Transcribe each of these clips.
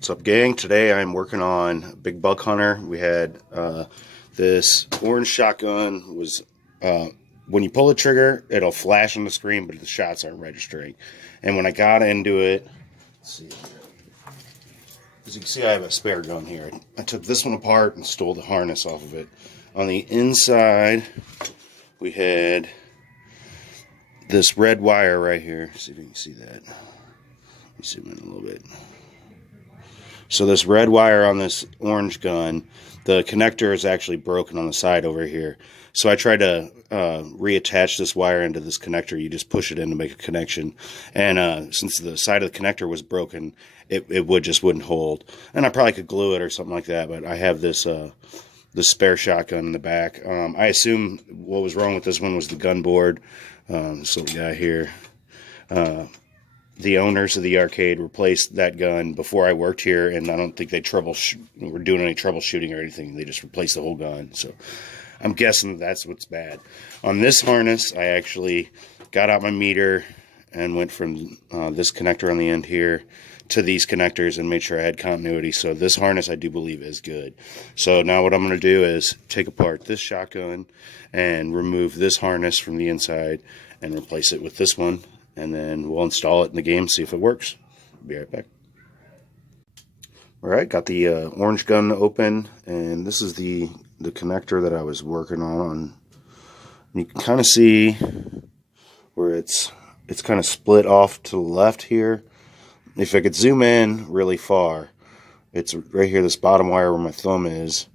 What's up, gang? Today I'm working on Big Buck Hunter. We had this orange shotgun. Was when you pull the trigger, it'll flash on the screen, but the shots aren't registering. And when I got into it, let's see, as you can see, I have a spare gun here. I took this one apart and stole the harness off of it. On the inside, we had this red wire right here. See if you can see that. Let me zoom in a little bit. So this red wire on this orange gun, the connector is actually broken on the side over here. So I tried to reattach this wire into this connector. You just push it in to make a connection. And since the side of the connector was broken, it just wouldn't hold. And I probably could glue it or something like that, but I have this spare shotgun in the back. I assume what was wrong with this one was the gun board. This little guy here. The owners of the arcade replaced that gun before I worked here, and I don't think they were doing any troubleshooting or anything. They just replaced the whole gun. So I'm guessing that's what's bad. On this harness, I actually got out my meter and went from this connector on the end here to these connectors and made sure I had continuity. So this harness, I do believe, is good. So now what I'm going to do is take apart this shotgun and remove this harness from the inside and replace it with this one. And then we'll install it in the game, see if it works. Be right back. Alright, got the orange gun open, and this is the connector that I was working on. You can kind of see where it's kind of split off to the left here. If I could zoom in really far, it's right here, this bottom wire where my thumb is.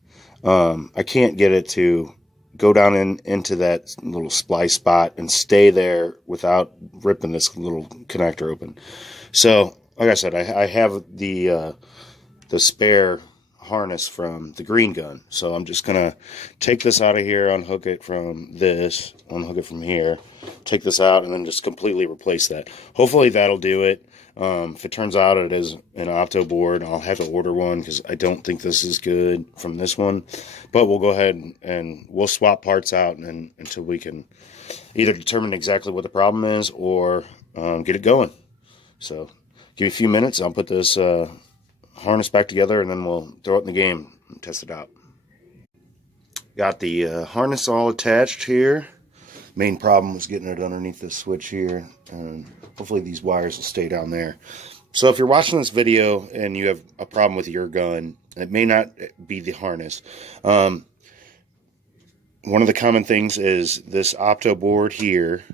I can't get it to go down into that little splice spot and stay there without ripping this little connector open. So, like I said, I have the spare harness from the green gun. So I'm just going to take this out of here, unhook it from this, unhook it from here, take this out, and then just completely replace that. Hopefully that'll do it. If it turns out it is an opto board, I'll have to order one because I don't think this is good from this one. But we'll go ahead and we'll swap parts out until we can either determine exactly what the problem is or get it going. So give me a few minutes. I'll put this harness back together and then we'll throw it in the game and test it out. Got the harness all attached here. Main problem was getting it underneath this switch here, and hopefully these wires will stay down there. So if you're watching this video and you have a problem with your gun, it may not be the harness. One of the common things is this opto board here.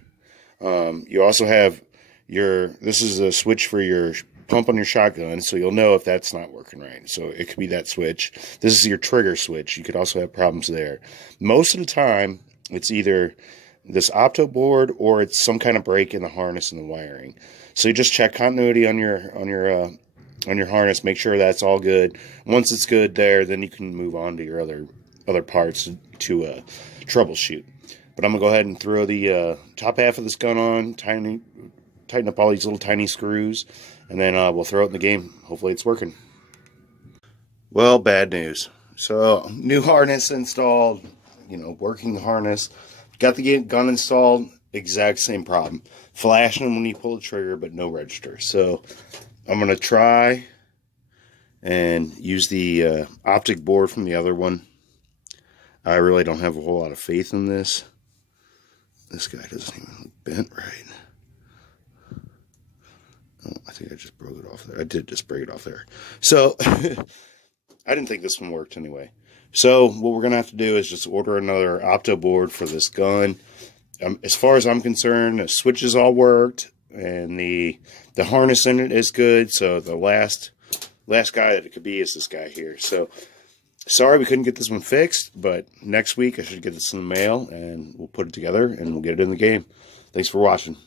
You also have this is a switch for your pump on your shotgun, so you'll know if that's not working right. So it could be that switch. This is your trigger switch. You could also have problems there. Most of the time, it's either this opto board or it's some kind of break in the harness and the wiring. So you just check continuity on your harness, make sure that's all good. Once it's good there, then you can move on to your other parts to troubleshoot. But I'm gonna go ahead and throw the top half of this gun on, tighten up all these little tiny screws, and then we'll throw it in the game. Hopefully it's working. Well, bad news. So new harness installed, working harness. Got the gun installed, exact same problem. Flashing when you pull the trigger, but no register. So I'm going to try and use the optic board from the other one. I really don't have a whole lot of faith in this. This guy doesn't even look bent right. Oh, I think I just broke it off there. I did just break it off there. So I didn't think this one worked anyway. So what we're going to have to do is just order another opto board for this gun. As far as I'm concerned, the switches all worked, and the harness in it is good. So the last guy that it could be is this guy here. So sorry we couldn't get this one fixed, but next week I should get this in the mail, and we'll put it together, and we'll get it in the game. Thanks for watching.